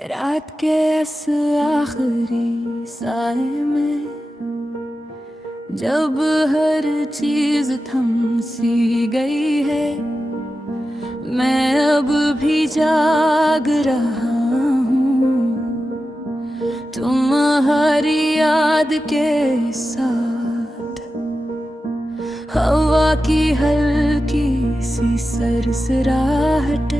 रात के इस आखिरी साए में जब हर चीज थम सी गई है, मैं अब भी जाग रहा हूँ तुम्हारी याद के साथ। हवा की हल्की सी सरसराहट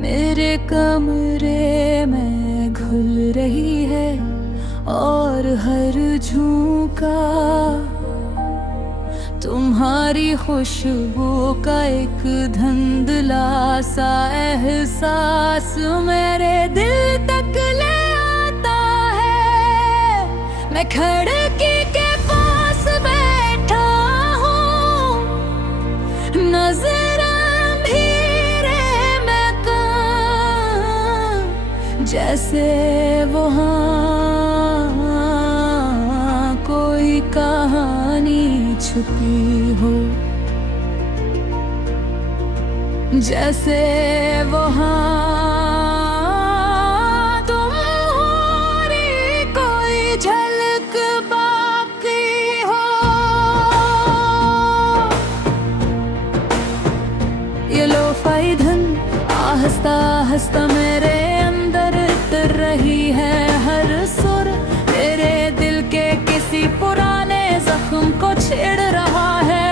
मेरे कमरे में घुल रही है, और हर झोंका तुम्हारी खुशबू का एक धुंधला सा एहसास मेरे दिल तक ले आता है। मैं खिड़की के पास बैठा हूँ, नजर जैसे वहाँ कोई कहानी छुपी हो, जैसे वहाँ तुम्हारी कोई झलक बाकी हो। ये लोफाई धुन आहिस्ता आहिस्ता मेरे रही है, हर सुर तेरे दिल के किसी पुराने जख्म को छेड़ रहा है,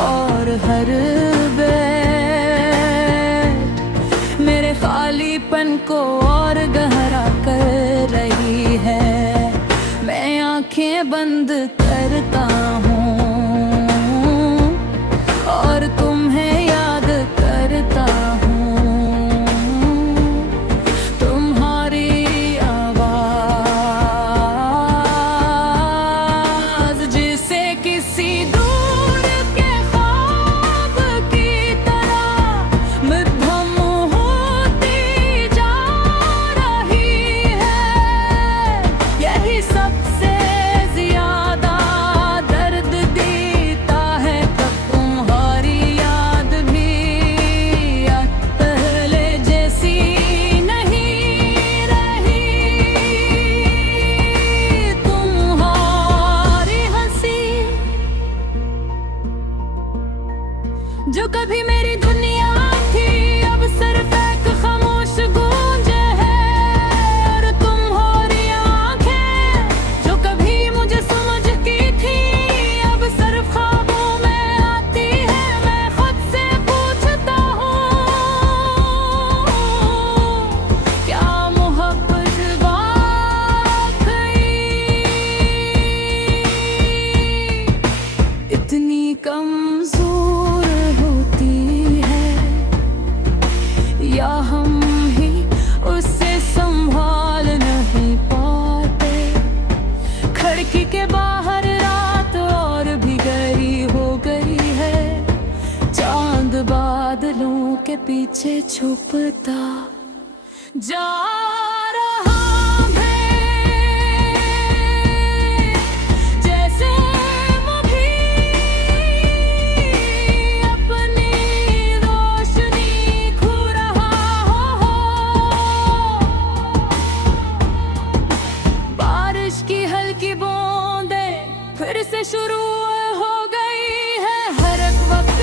और हर बैठ मेरे खालीपन को और गहरा कर रही है। मैं आंखें बंद करता हूँ और तुम्हें याद करता हूँ। जो कभी मेरी दुनिया थी अब सिर्फ एक खामोश गूंज है, और तुम्हारी आंखें जो कभी मुझे समझती थी अब सिर्फ ख्वाबों में आती है। मैं खुद से पूछता हूँ, क्या मोहब्बत वाकई इतनी कमजोर या हम ही उससे संभाल नहीं पाते। खिड़की के बाहर रात और भी गहरी हो गई है, चांद बादलों के पीछे छुपता जा रहा फिर से शुरू हो गई है। हर वक्त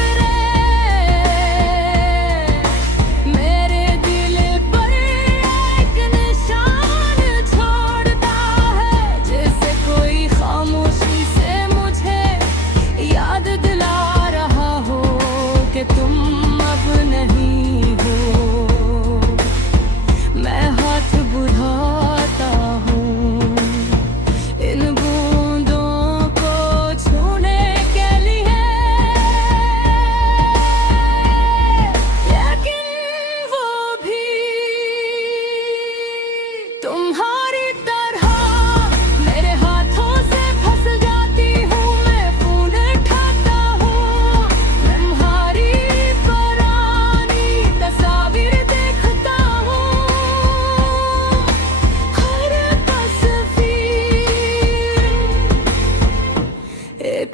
मेरे दिल पर एक निशान छोड़ता है, जैसे कोई खामोशी से मुझे याद दिला रहा हो कि तुम अब नहीं हो। मैं हाथ बुझाता हूँ इन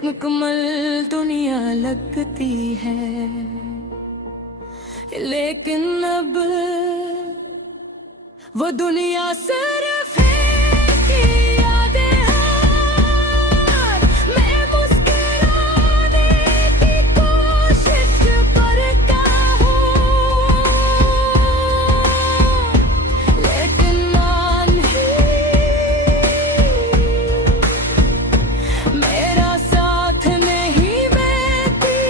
मुकम्मल दुनिया लगती है, लेकिन अब वो दुनिया सिर्फ एक ही यादें हैं। मैं मुस्कुराने की कोशिश करता हूँ, लेकिन मेरा साथ नहीं देती,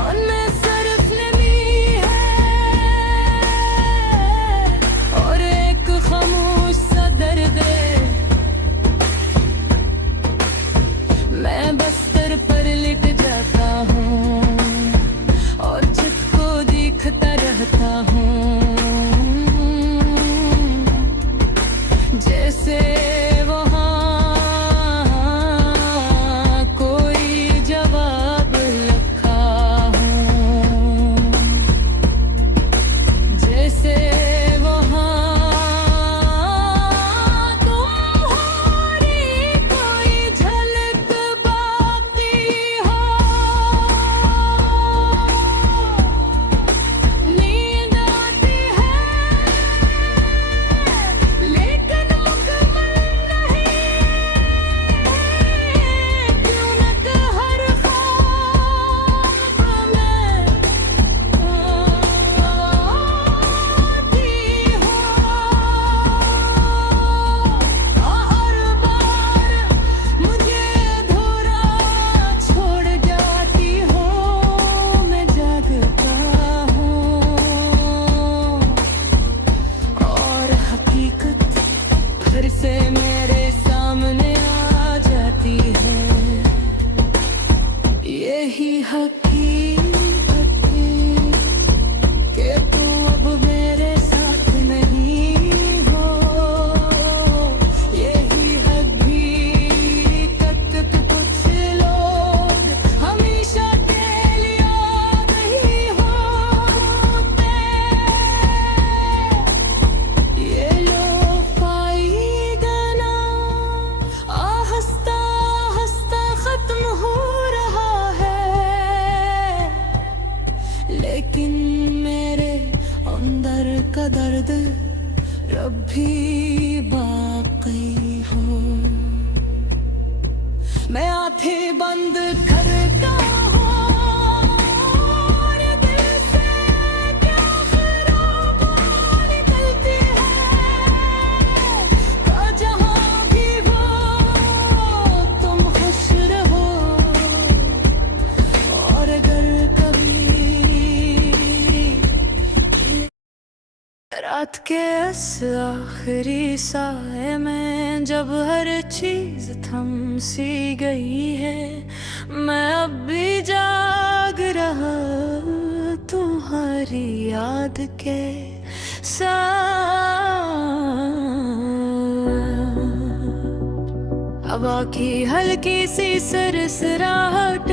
उनमें सिर्फ नमी है और एक खामोश सा दर्द है। मैं बस्तर पर लिट जाता हूँ और छत को देखता रहता हूँ, जैसे से मेरे सामने आ जाती है। यही हकीकत कि तू अब मेरे साथ नहीं हो, यही हकीकत कि कुछ लोग हमेशा के लिए नहीं होते। ये लो लेकिन मेरे अंदर का दर्द रब भी बाकी हो। मैं आंखें बंद करता हूँ और दिल से क्या खराबी निकलती है। जहाँ भी हो तुम खुश रहो, और अगर कभी रात के इस आखिरी साए में जब हर चीज थम सी गई है, मैं अब भी जाग रहा तुम्हारी याद के साथ। हवा की हल्की सी सरसराहट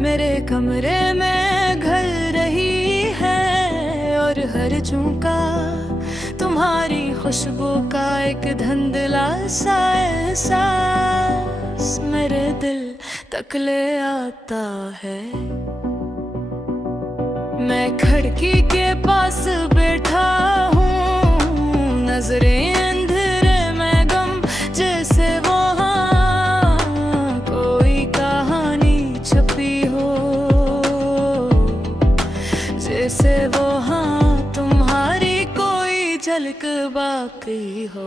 मेरे कमरे में घल रही है, और हर झोंका तुम्हारी खुशबू का एक धुंधला सा एहसास मेरे दिल तक ले आता है। मैं खिड़की के पास बैठा हूँ, नजरें अंधेरे में गम जैसे वहाँ कोई कहानी छपी हो, जैसे वहाँ तुम्हारी कोई झलक बाकी हो।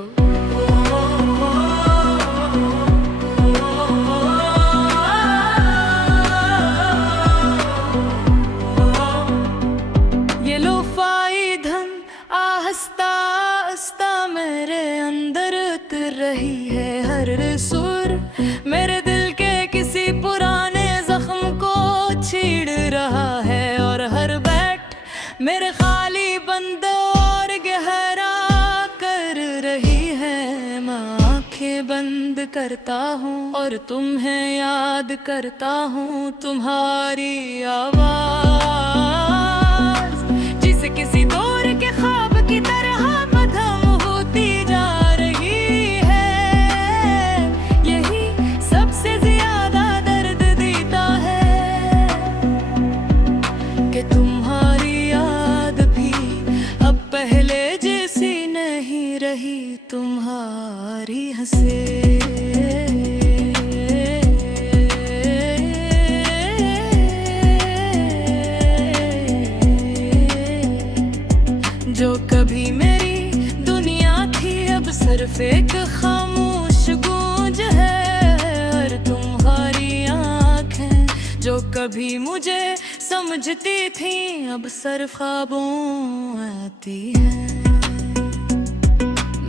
ये लोफाई धन आहिस्ता आहिस्ता मेरे अंदर उतर रही है। हर सुर मेरे दिल के किसी पुराने जख्म को छीड़ रहा है, और हर बैठ मेरे खाली बंद और गहरा कर रही है। मैं आंखें बंद करता हूँ और तुम्हें याद करता हूँ, तुम्हारी आवाज जिसे किसी दौर के ख्वाब की तरह मधम होती जा रही है। यही सबसे ज्यादा दर्द देता है कि तुम्हारी याद भी अब पहले रही तुम्हारी हंसे। जो कभी मेरी दुनिया थी अब सिर्फ एक खामोश गूंज है। और तुम्हारी आंखें जो कभी मुझे समझती थी अब सिर्फ ख्वाबों आती है।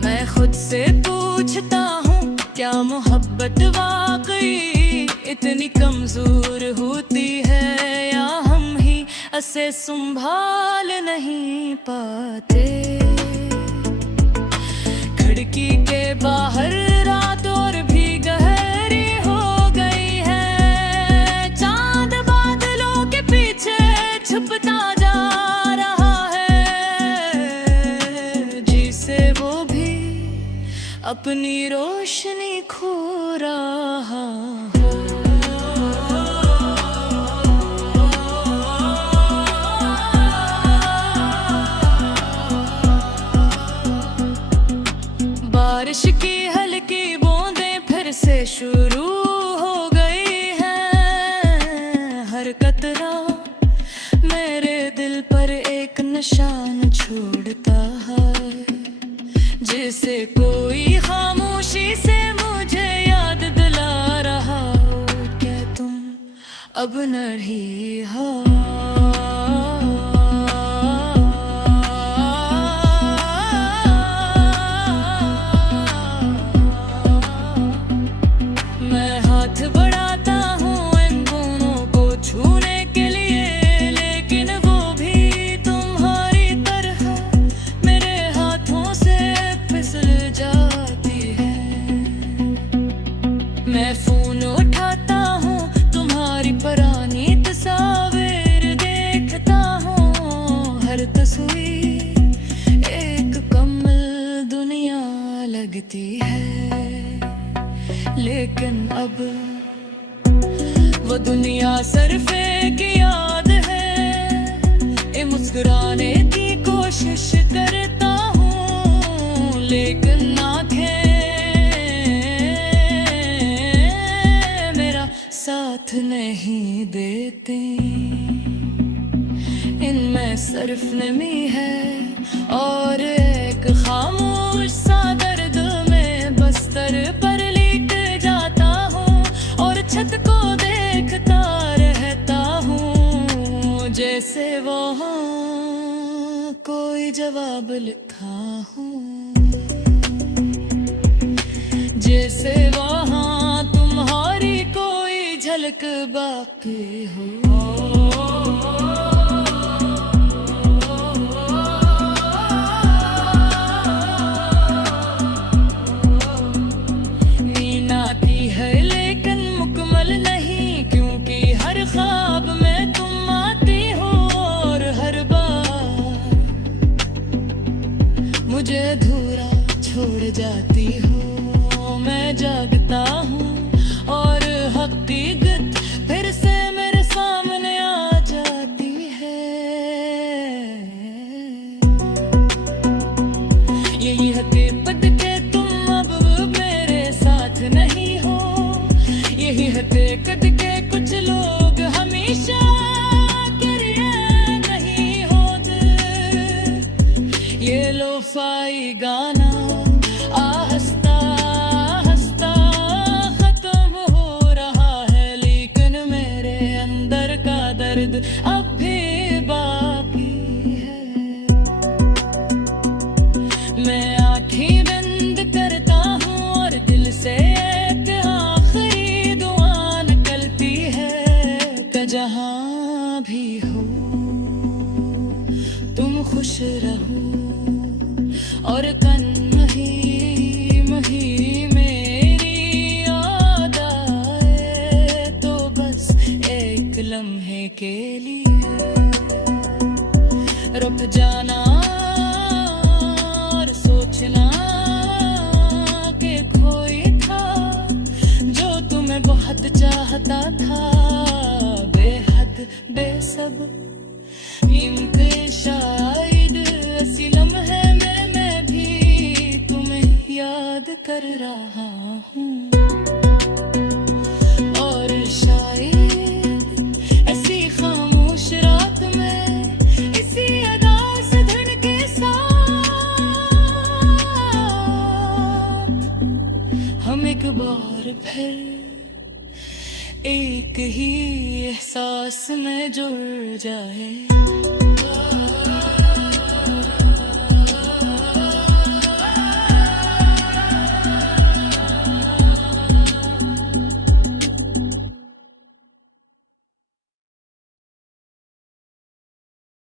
मैं खुद से पूछता हूँ क्या मोहब्बत वाकई इतनी कमजोर होती है, या हम ही इसे संभाल नहीं पाते। खिड़की के बाहर रात और भी गहरी हो गई है। चांद बादलों के पीछे छुपता जा रहा है, जिसे वो भी अपनी रोशनी खो रहा है। बारिश की हल्की बूंदें फिर से शुरू हो गई हैं। हर कतरा मेरे दिल पर एक निशान छोड़ता है, जिसे कोई खामोशी से मुझे याद दिला रहा हो क्या तुम अब नहीं हो। मैं हाथ बढ़ाता हूँ इन दोनों को छूने के लिए, लेकिन वो भी तुम्हारी तरह मेरे हाथों से फिसल जाती है। मैं फोन उठाता हूँ तुम्हारी पुरानी तस्वीर देखता हूँ। हर तस्वीर एक कमल दुनिया लगती है, लेकिन अब वो दुनिया सिर्फ एक याद है। ये मुस्कुराने की कोशिश करता हूँ, लेकिन आंखें मेरा साथ नहीं देती। इनमें सिर्फ नमी है और एक खामोश सा दर्द में बस्तर पर छत को देखता रहता हूँ, जैसे वहाँ कोई जवाब लिखा हूँ, जैसे वहाँ तुम्हारी कोई झलक बाकी हो। नींद आती है लेकिन मुकम्मल नहीं, क्योंकि हर ख्वाब में तुम आती हो और हर बार मुझे अधूरा छोड़ जाती हो। मैं जागता हूँ और हकीकत फिर से मेरे सामने आ जाती है। यही हकीकत के तुम अब मेरे साथ नहीं हो, यही हकीकत के कुछ लोग हमेशा के लिए नहीं होते। ये लोफाई गाना आहिस्ता आहिस्ता खत्म हो रहा है, लेकिन मेरे अंदर का दर्द अब भी बाकी है। मैं आँखें बंद करता हूँ और दिल से जहाँ भी हो तुम खुश रहो, और कन मही मही मेरी याद आए तो बस एक लम्हे के लिए रुक जाना और सोचना कि कोई था जो तुम्हें बहुत चाहता था। बेसब शायद ऐसी लम्हे में मैं भी तुम कर रहा हूँ। और शायद ऐसी खामोश रात में इसी अदा से धुन के साथ हम एक बार फिर एक ही एहसास में जुड़ जाए।